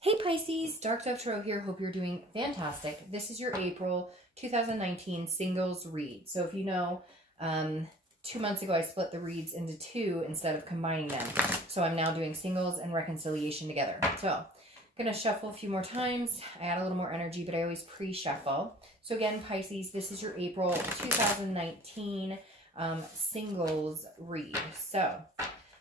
Hey Pisces, Dark Dove Tarot here. Hope you're doing fantastic. This is your April 2019 singles read. So if you know, 2 months ago I split the reads into two instead of combining them. So I'm now doing singles and reconciliation together. So I'm going to shuffle a few more times. I add a little more energy, but I always pre-shuffle. So again, Pisces, this is your April 2019 singles read. So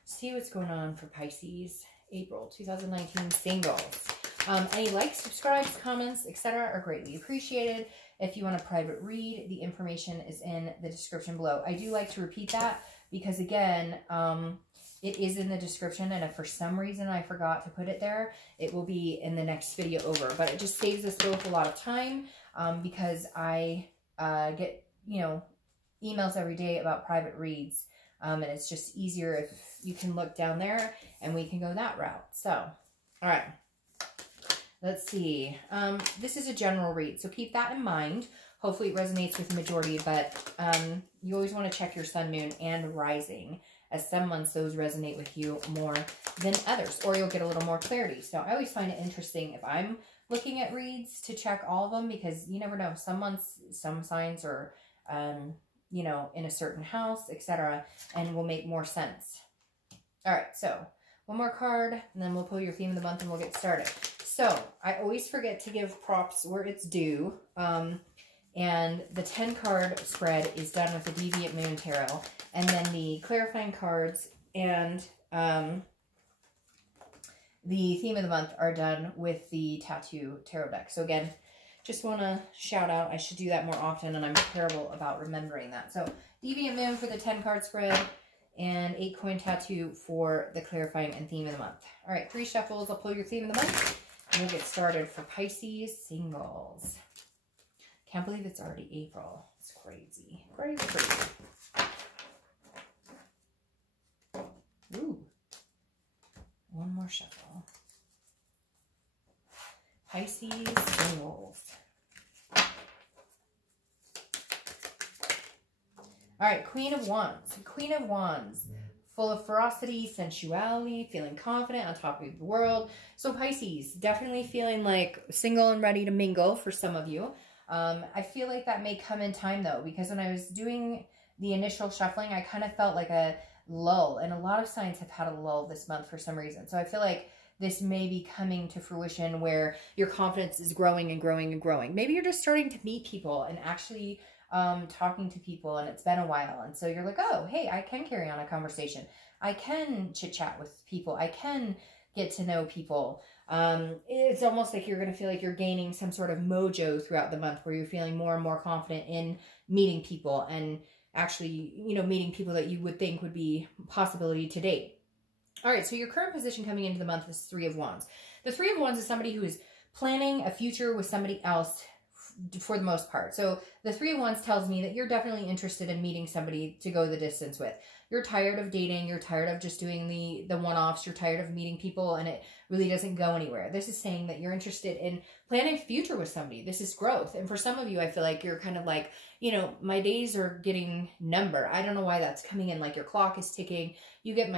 see what's going on for Pisces. April 2019 singles. Any likes, subscribes, comments, etc. are greatly appreciated. If you want a private read, the information is in the description below. I do like to repeat that because, again, it is in the description, and if for some reason I forgot to put it there, it will be in the next video over. But it just saves us both a lot of time because I get, emails every day about private reads. And it's just easier if you can look down there and we can go that route. So, all right, let's see. This is a general read, so keep that in mind. Hopefully it resonates with the majority, but you always want to check your sun, moon, and rising, as some months those resonate with you more than others, or you'll get a little more clarity. So I always find it interesting if I'm looking at reads to check all of them, because you never know. Some months, some signs are in a certain house, etc., and will make more sense. All right, so one more card, and then we'll pull your theme of the month, and we'll get started. So I always forget to give props where it's due, and the 10-card spread is done with the Deviant Moon Tarot, and then the clarifying cards and the theme of the month are done with the Tattoo Tarot deck. So again, just want to shout out, I should do that more often, and I'm terrible about remembering that. So, Deviant Moon for the 10-card spread, and 8-coin tattoo for the clarifying and theme of the month. All right, 3 shuffles. I'll pull your theme of the month, and we'll get started for Pisces singles. Can't believe it's already April. It's crazy. Crazy, crazy. Ooh. One more shuffle. Pisces singles. All right, Queen of Wands. Queen of Wands, full of ferocity, sensuality, feeling confident, on top of the world. So Pisces, definitely feeling like single and ready to mingle for some of you. I feel like that may come in time, though, because when I was doing the initial shuffling, I kind of felt like a lull, and a lot of signs have had a lull this month for some reason. So I feel like this may be coming to fruition where your confidence is growing and growing and growing. Maybe you're just starting to meet people and actually talking to people, and it's been a while, and so you're like, oh, hey, I can carry on a conversation. I can chit-chat with people. I can get to know people. It's almost like you're going to feel like you're gaining some sort of mojo throughout the month, where you're feeling more and more confident in meeting people and actually, meeting people that you would think would be a possibility to date. All right, so your current position coming into the month is 3 of Wands. The 3 of Wands is somebody who is planning a future with somebody else for the most part. So the 3 of Wands tells me that you're definitely interested in meeting somebody to go the distance with. You're tired of dating. You're tired of just doing the one-offs. You're tired of meeting people, and it really doesn't go anywhere. This is saying that you're interested in planning a future with somebody. This is growth. And for some of you, I feel like you're kind of like, my days are getting numbered. I don't know why that's coming in. Like your clock is ticking. You get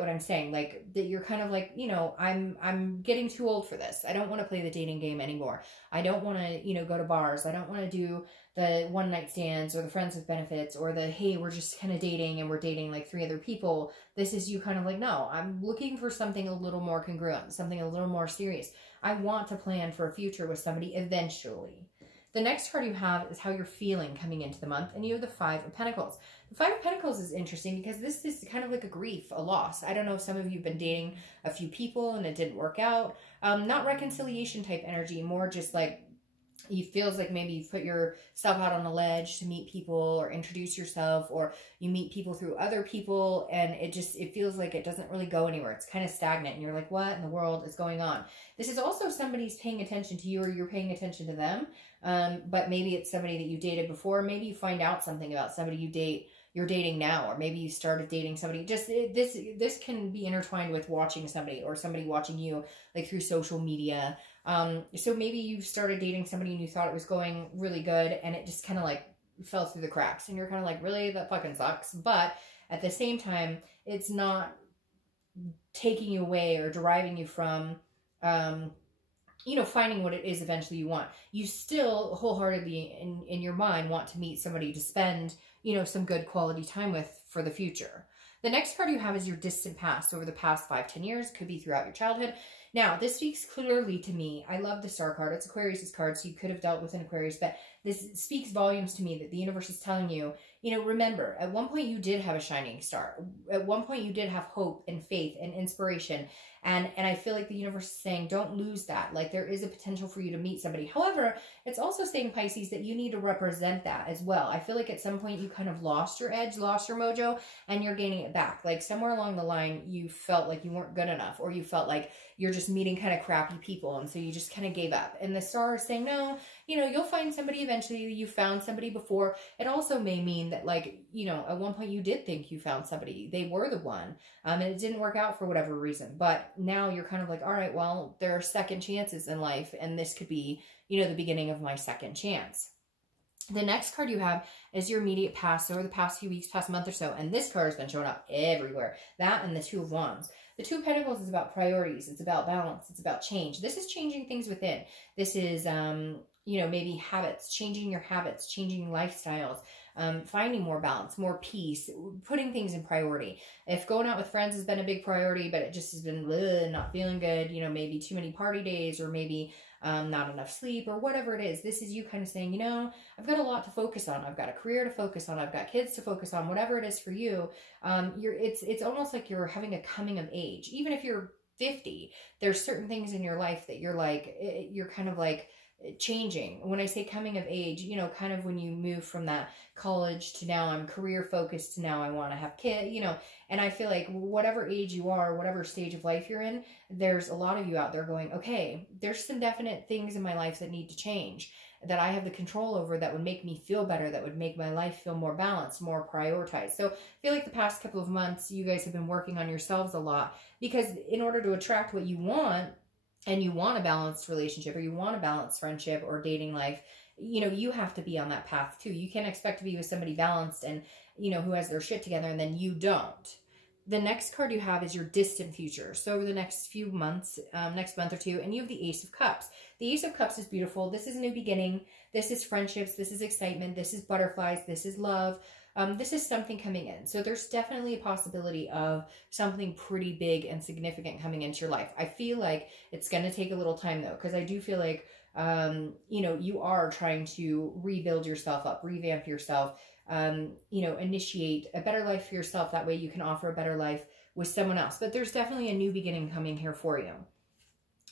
what I'm saying. Like that you're kind of like, I'm getting too old for this. I don't want to play the dating game anymore. I don't want to, go to bars. I don't want to do the one-night stands or the friends with benefits or the, hey, we're just kind of dating and we're dating like 3 other people. This is you kind of like, no, I'm looking for something a little more congruent, something a little more serious. I want to plan for a future with somebody eventually. The next card you have is how you're feeling coming into the month, and you have the 5 of Pentacles. The 5 of Pentacles is interesting because this is kind of like a grief, a loss. I don't know if some of you have been dating a few people and it didn't work out. Not reconciliation type energy, more just like it feels like maybe you put yourself out on a ledge to meet people or introduce yourself, or you meet people through other people, and it feels like it doesn't really go anywhere. It's kind of stagnant, and you're like, what in the world is going on? This is also somebody's paying attention to you, or you're paying attention to them, but maybe it's somebody that you dated before. Maybe you find out something about somebody you're dating now, or maybe you started dating somebody. This can be intertwined with watching somebody, or somebody watching you like through social media. So maybe you started dating somebody and you thought it was going really good, and it just kind of like fell through the cracks, and you're kind of like, really, that fucking sucks. But at the same time, it's not taking you away or deriving you from you know, finding what it is eventually you want. You still wholeheartedly in your mind want to meet somebody to spend, you know, some good quality time with for the future. The next card you have is your distant past, over the past 5-10 years, could be throughout your childhood. Now, this speaks clearly to me. I love the Star card. It's Aquarius's card, so you could have dealt with an Aquarius, but this speaks volumes to me that the universe is telling you, you know, remember, at one point you did have a shining star. At one point you did have hope and faith and inspiration. And I feel like the universe is saying, don't lose that. Like, there is a potential for you to meet somebody. However, it's also saying, Pisces, that you need to represent that as well. I feel like at some point you kind of lost your edge, lost your mojo, and you're gaining it back. Like, somewhere along the line, you felt like you weren't good enough, or you felt like you're just meeting kind of crappy people, and so you just kind of gave up. And the star is saying, no, you know, you'll find somebody eventually. You found somebody before. It also may mean that, like, you know, at one point you did think you found somebody. They were the one, and it didn't work out for whatever reason. But now you're kind of like, all right, well, there are second chances in life, and this could be, you know, the beginning of my second chance. The next card you have is your immediate past, so over the past few weeks, past month or so, and this card has been showing up everywhere. That and the Two of Wands. The Two of Pentacles is about priorities. It's about balance. It's about change. This is changing things within. This is, you know, maybe habits, changing your habits, changing lifestyles, finding more balance, more peace, putting things in priority. If going out with friends has been a big priority, but it just has been not feeling good, you know, maybe too many party days, or maybe not enough sleep, or whatever it is, this is you kind of saying, you know, I've got a lot to focus on. I've got a career to focus on. I've got kids to focus on, whatever it is for you. It's almost like you're having a coming of age. Even if you're 50, there's certain things in your life that you're like, you're kind of like changing. When I say coming of age, you know, kind of when you move from that college to now I'm career focused to now I want to have kids, you know. And I feel like whatever age you are, whatever stage of life you're in, there's a lot of you out there going, okay, there's some definite things in my life that need to change, that I have the control over, that would make me feel better, that would make my life feel more balanced, more prioritized. So I feel like the past couple of months, you guys have been working on yourselves a lot, because in order to attract what you want, and you want a balanced relationship, or you want a balanced friendship or dating life, you know, you have to be on that path too. You can't expect to be with somebody balanced and, you know, who has their shit together, and then you don't. The next card you have is your distant future. So over the next few months, next month or two, and you have the Ace of Cups. The Ace of Cups is beautiful. This is a new beginning. This is friendships. This is excitement. This is butterflies. This is love. This is something coming in. So there's definitely a possibility of something pretty big and significant coming into your life. I feel like it's going to take a little time though, because I do feel like, you know, you are trying to rebuild yourself up, revamp yourself, you know, initiate a better life for yourself. That way you can offer a better life with someone else. But there's definitely a new beginning coming here for you.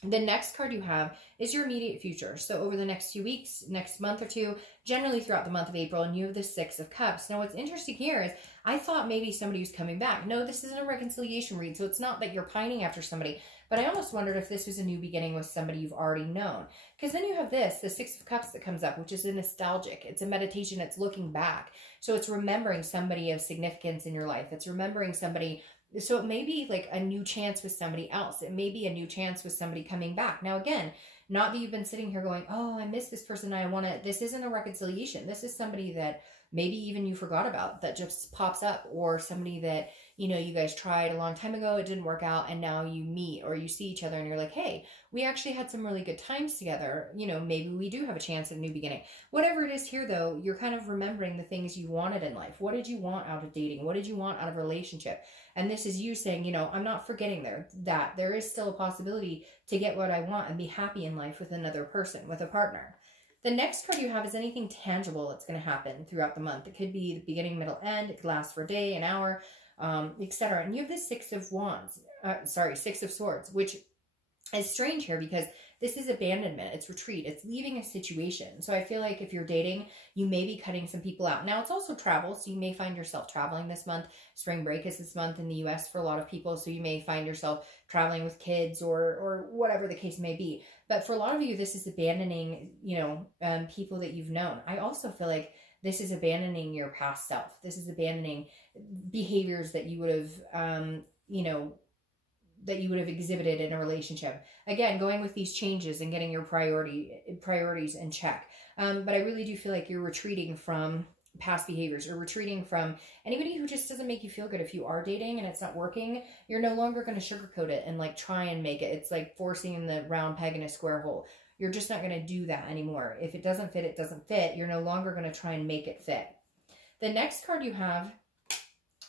The next card you have is your immediate future. So over the next few weeks, next month or two, generally throughout the month of April, and you have the Six of Cups. Now what's interesting here is I thought maybe somebody was coming back. No, this isn't a reconciliation read, so it's not that you're pining after somebody, but I almost wondered if this was a new beginning with somebody you've already known. Because then you have this, the Six of Cups that comes up, which is a nostalgic. It's a meditation. It's looking back. So it's remembering somebody of significance in your life. It's remembering somebody. So it may be like a new chance with somebody else. It may be a new chance with somebody coming back. Now, again, not that you've been sitting here going, oh, I miss this person. I want to, this isn't a reconciliation. This is somebody that maybe even you forgot about that just pops up, or somebody that, you know, you guys tried a long time ago, it didn't work out, and now you meet or you see each other and you're like, hey, we actually had some really good times together. You know, maybe we do have a chance at a new beginning. Whatever it is here though, you're kind of remembering the things you wanted in life. What did you want out of dating? What did you want out of a relationship? And this is you saying, you know, I'm not forgetting that there is still a possibility to get what I want and be happy in life with another person, with a partner. The next card you have is anything tangible that's going to happen throughout the month. It could be the beginning, middle, end. It could last for a day, an hour, etc. And you have the Six of Swords, which is strange here because this is abandonment. It's retreat. It's leaving a situation. So I feel like if you're dating, you may be cutting some people out. Now, it's also travel. So you may find yourself traveling this month. Spring break is this month in the US for a lot of people. So you may find yourself traveling with kids or whatever the case may be. But for a lot of you, this is abandoning, you know, people that you've known. I also feel like this is abandoning your past self. This is abandoning behaviors that you would have, you know, that you would have exhibited in a relationship. Again, going with these changes and getting your priorities in check. But I really do feel like you're retreating from past behaviors, or retreating from anybody who just doesn't make you feel good. If you are dating and it's not working, you're no longer going to sugarcoat it and like try and make it. It's like forcing the round peg in a square hole. You're just not going to do that anymore. If it doesn't fit, it doesn't fit. You're no longer going to try and make it fit. The next card you have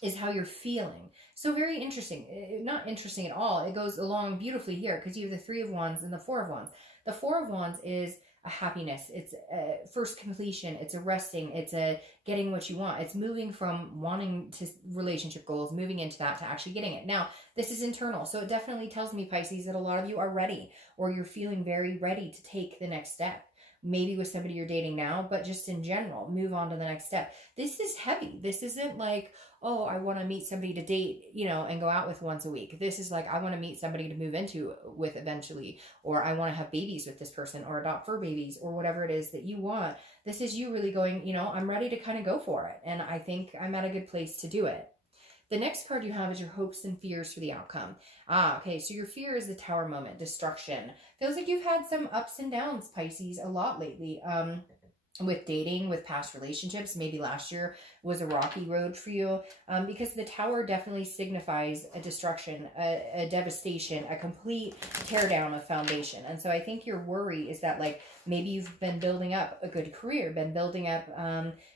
is how you're feeling. So very interesting. Not interesting at all. It goes along beautifully here because you have the Three of Wands and the Four of Wands. The Four of Wands is a happiness. It's a first completion. It's a resting. It's a getting what you want. It's moving from wanting to relationship goals, moving into that to actually getting it. Now, this is internal. So it definitely tells me, Pisces, that a lot of you are ready, or you're feeling very ready to take the next step. Maybe with somebody you're dating now, but just in general, move on to the next step. This is heavy. This isn't like, oh, I want to meet somebody to date, you know, and go out with once a week. This is like, I want to meet somebody to move into with eventually, or I want to have babies with this person, or adopt fur babies, or whatever it is that you want. This is you really going, you know, I'm ready to kind of go for it. And I think I'm at a good place to do it. The next card you have is your hopes and fears for the outcome. Okay, so your fear is the Tower moment, destruction. Feels like you've had some ups and downs, Pisces, a lot lately. With dating, with past relationships. Maybe last year was a rocky road for you, because the Tower definitely signifies a destruction, a devastation, a complete teardown of foundation. And so I think your worry is that, like, maybe you've been building up a good career, been building up,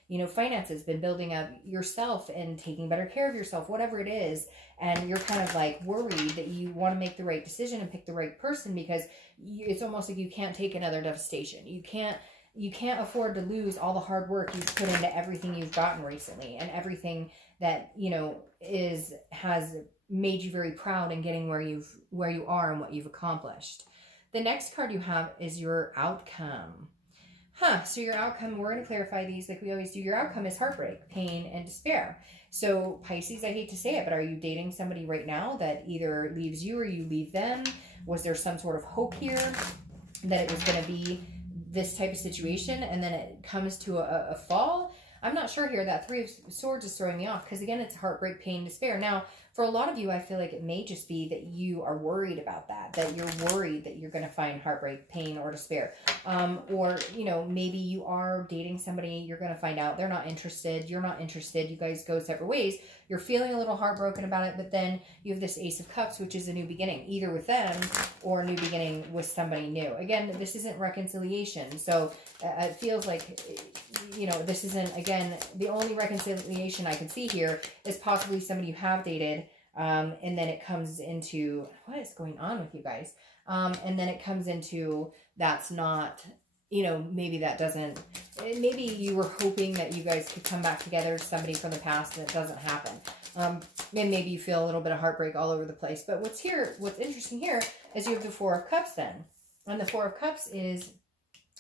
you know, finances, been building up yourself and taking better care of yourself, whatever it is. And you're kind of like worried that you want to make the right decision and pick the right person, because it's almost like you can't take another devastation. You can't afford to lose all the hard work you've put into everything you've gotten recently, and everything that, you know, has made you very proud in getting where you are and what you've accomplished. The next card you have is your outcome. So your outcome, we're going to clarify these like we always do. Your outcome is heartbreak, pain, and despair. So Pisces, I hate to say it, but are you dating somebody right now that either leaves you or you leave them? Was there some sort of hope here that it was going to be this type of situation and then it comes to a fall? I'm not sure here. That Three of Swords is throwing me off because, again, it's heartbreak, pain, despair. Now, for a lot of you, I feel like it may just be that you are worried about that you're worried that you're going to find heartbreak, pain, or despair. Or, you know, maybe you are dating somebody, you're going to find out they're not interested, you're not interested, you guys go separate ways. You're feeling a little heartbroken about it, but then you have this Ace of Cups, which is a new beginning, either with them or a new beginning with somebody new. Again, this isn't reconciliation. So it feels like, you know, this isn't, again, the only reconciliation I can see here is possibly somebody you have dated. And then it comes into, what is going on with you guys? And then it comes into, that's not, you know, maybe that doesn't, maybe you were hoping that you guys could come back together, somebody from the past, and it doesn't happen. And maybe you feel a little bit of heartbreak all over the place. But what's interesting here is you have the Four of Cups then. And the Four of Cups is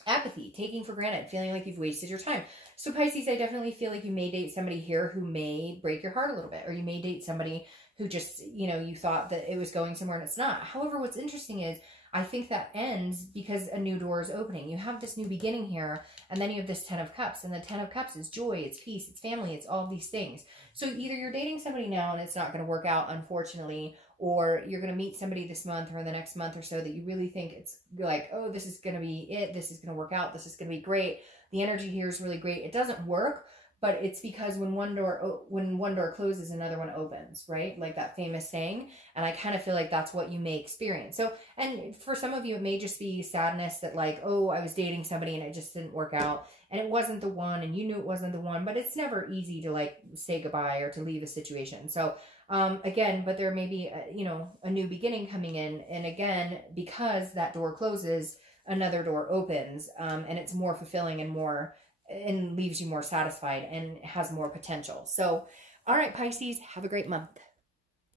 apathy, taking for granted, feeling like you've wasted your time. So Pisces, I definitely feel like you may date somebody here who may break your heart a little bit, or you may date somebody who just, you know, you thought that it was going somewhere and it's not. However, what's interesting is I think that ends because a new door is opening. You have this new beginning here, and then you have this Ten of Cups, and the Ten of Cups is joy, it's peace, it's family, it's all of these things. So either you're dating somebody now and it's not going to work out, unfortunately, or you're going to meet somebody this month or in the next month or so that you really think it's like, oh, this is going to be it, this is going to work out, this is going to be great. The energy here is really great. It doesn't work, but it's because when one door closes, another one opens, right? Like that famous saying. And I kind of feel like that's what you may experience. So, and for some of you, it may just be sadness that, like, oh, I was dating somebody and it just didn't work out and it wasn't the one, and you knew it wasn't the one, but it's never easy to, like, say goodbye or to leave a situation. So, again, but there may be, you know, a new beginning coming in. And again, because that door closes, another door opens, and it's more fulfilling and leaves you more satisfied and has more potential. So, all right, Pisces, have a great month.